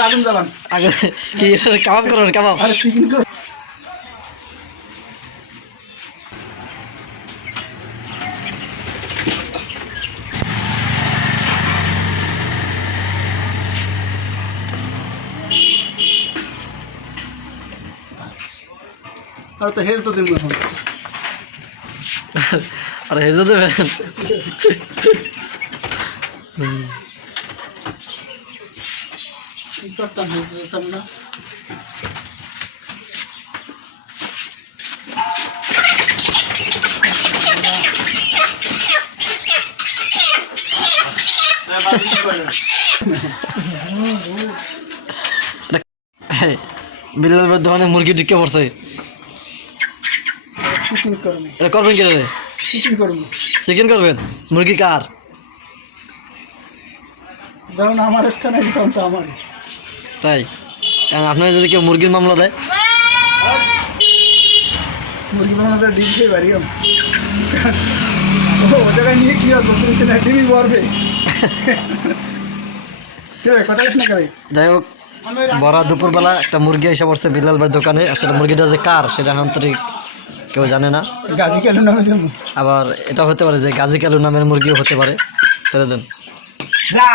আগুন জ্বালান আগে কি কাবাব করবেন কাবাব আরে চিকেন কর আর তো হেজ তো দিন এখন আর হেজে দেবেন কি করতাম হেজ দিতাম না বিলাল ভাইয়ের দোকানে মুরগি ঢুকে পড়ছে চিকেন করবো এটা করবেন কি রে চিকেন করবো চিকেন করবেন মুরগি কার যখন আমার স্থানে তখন তো আমারই তাই আপনার যদি কেউ মুরগির মামলা দেয় মুরগি বানাতে ডিম খেয়ে বাড়ি ও জায়গায় নিয়ে কি হবে ডিমই মরবে কথা না করে যাই হোক বড় দুপুরবেলা একটা মুরগি এসে পড়ছে বিলাল ভাইয়ের দোকানে আসলে মুরগিটা যে কার সেটা আন্তরিক কেউ জানে না গাজী কেন নামে দেবো আবার এটা হতে পারে যে গাজী কালু নামের মুরগিও হতে পারে ছেড়ে দেন যা